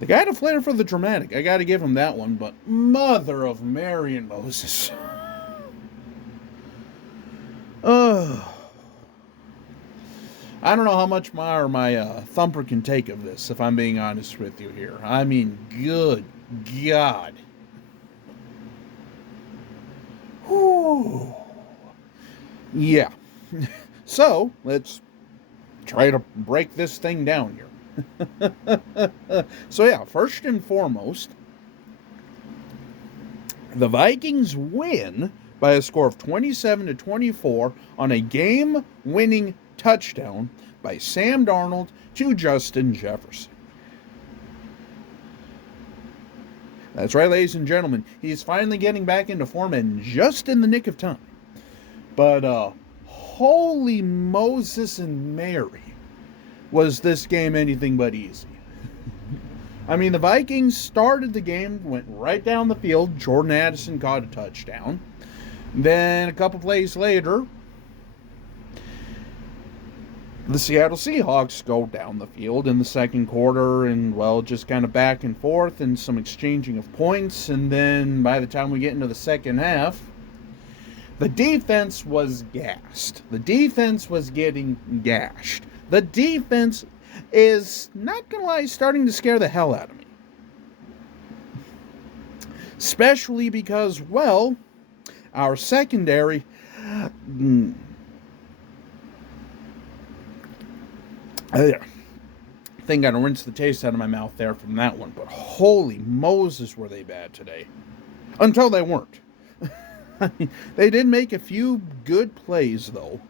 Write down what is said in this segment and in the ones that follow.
The guy had a flair for the dramatic. I got to give him that one. But mother of Mary and Moses. Oh. I don't know how much my thumper can take of this, if I'm being honest with you here. I mean, good God. Whew. Yeah. So, let's try to break this thing down here. So, yeah, first and foremost, the Vikings win by a score of 27-24 on a game-winning touchdown by Sam Darnold to Justin Jefferson. That's right, ladies and gentlemen. He's finally getting back into form and just in the nick of time. But, holy Moses and Mary, was this game anything but easy. I mean, the Vikings started the game, went right down the field. Jordan Addison caught a touchdown. Then a couple plays later, the Seattle Seahawks go down the field in the second quarter and, well, just kind of back and forth and some exchanging of points. And then by the time we get into the second half, the defense was gassed. The defense was getting gashed. The defense is, not going to lie, starting to scare the hell out of me. Especially because, well, our secondary... I think I rinsed the taste out of my mouth there from that one, but holy Moses were they bad today. Until they weren't. They did make a few good plays, though.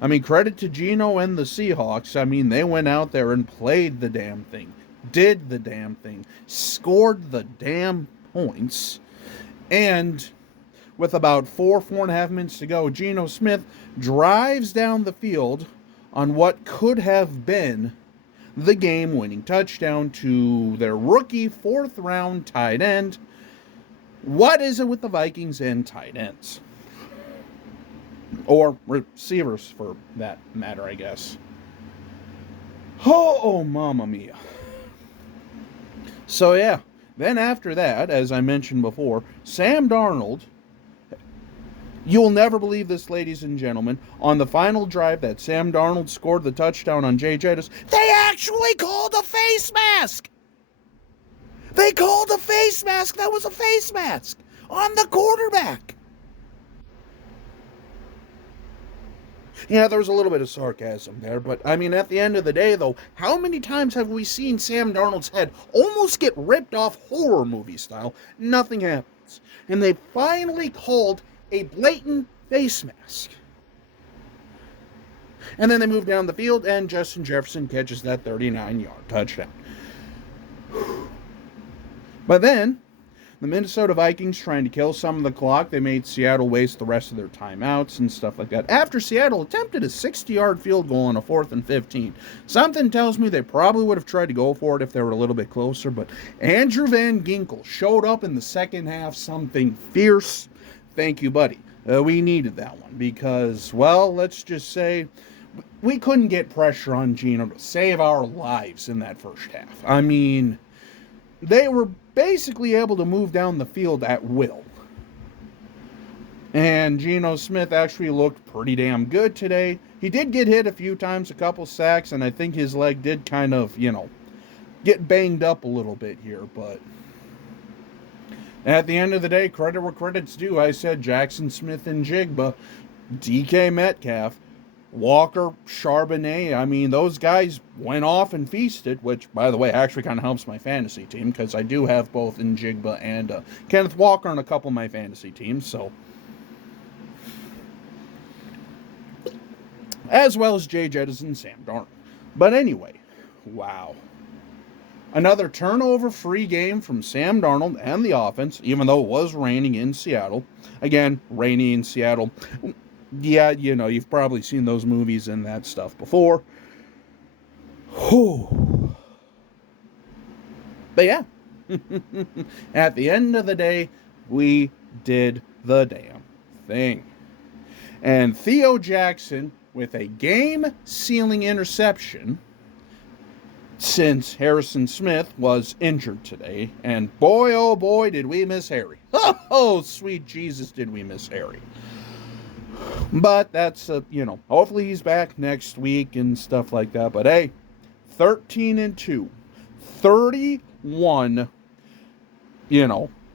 I mean, credit to Geno and the Seahawks. I mean, they went out there and played the damn thing. Did the damn thing. Scored the damn points. And with about 4.5 minutes to go, Geno Smith drives down the field on what could have been the game-winning touchdown to their rookie fourth-round tight end. What is it with the Vikings and tight ends? Or receivers, for that matter, I guess. Oh, mamma mia. So, yeah. Then after that, as I mentioned before, Sam Darnold... You'll never believe this, ladies and gentlemen. On the final drive that Sam Darnold scored the touchdown on Jay Jettis, they actually called a face mask! They called a face mask! That was a face mask! On the quarterback! Yeah, there was a little bit of sarcasm there, but, I mean, at the end of the day, though, how many times have we seen Sam Darnold's head almost get ripped off horror movie style? Nothing happens. And they finally called a blatant face mask. And then they move down the field, and Justin Jefferson catches that 39-yard touchdown. But then, the Minnesota Vikings, trying to kill some of the clock, they made Seattle waste the rest of their timeouts and stuff like that. After Seattle attempted a 60-yard field goal on a 4th and 15. Something tells me they probably would have tried to go for it if they were a little bit closer, but Andrew Van Ginkel showed up in the second half, something fierce. Thank you, buddy. We needed that one because, well, let's just say we couldn't get pressure on Geno to save our lives in that first half. I mean, they were basically able to move down the field at will. And Geno Smith actually looked pretty damn good today. He did get hit a few times, a couple sacks, and I think his leg did kind of, get banged up a little bit here, but... At the end of the day, credit where credit's due. I said Jackson Smith and Jigba, DK Metcalf, Walker, Charbonnet. I mean, those guys went off and feasted, which, by the way, actually kind of helps my fantasy team because I do have both in Jigba and Kenneth Walker on a couple of my fantasy teams, so. As well as Jay Jettis and Sam Darnold. But anyway, wow. Another turnover-free game from Sam Darnold and the offense, even though it was raining in Seattle. Again, rainy in Seattle. Yeah, you've probably seen those movies and that stuff before. Whew. But yeah, at the end of the day, we did the damn thing. And Theo Jackson, with a game-sealing interception, since Harrison Smith was injured today. And boy, oh boy, did we miss Harry. Oh, sweet Jesus, did we miss Harry. But that's, hopefully he's back next week and stuff like that. But hey, 13-2, 31,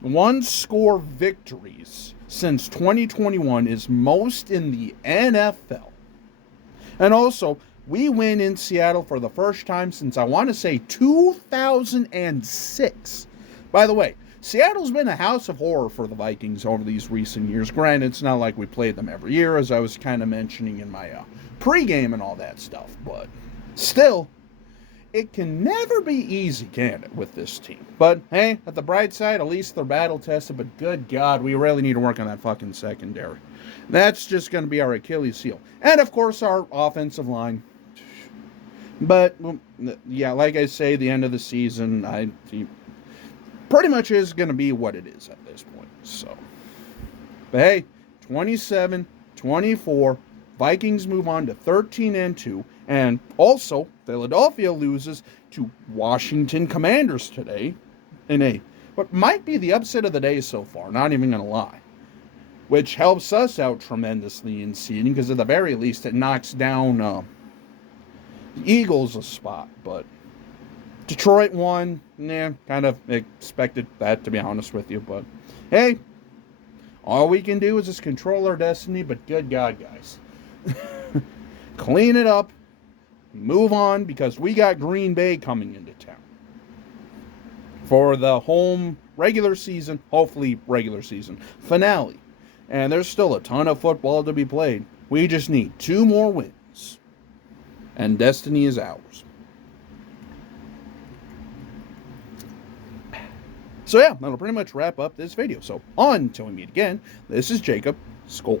one score victories since 2021 is most in the NFL. And also, we win in Seattle for the first time since, I want to say, 2006. By the way, Seattle's been a house of horror for the Vikings over these recent years. Granted, it's not like we played them every year, as I was kind of mentioning in my pregame and all that stuff. But still, it can never be easy, can it, with this team? But hey, at the bright side, at least they're battle-tested. But good God, we really need to work on that fucking secondary. That's just going to be our Achilles heel. And, of course, our offensive line. But, yeah, like I say, the end of the season, pretty much is going to be what it is at this point. So, but hey, 27-24, Vikings move on to 13-2, and also Philadelphia loses to Washington Commanders today in what might be the upset of the day so far, not even going to lie, which helps us out tremendously in seeding, because at the very least it knocks down the Eagles a spot. But Detroit won. Kind of expected that, to be honest with you. But hey, all we can do is just control our destiny. But good God, guys. Clean it up. Move on, because we got Green Bay coming into town for the home regular season, hopefully regular season, finale. And there's still a ton of football to be played. We just need 2 more wins. And destiny is ours. So yeah, that'll pretty much wrap up this video. So until we meet again, this is Jacob, SKOL.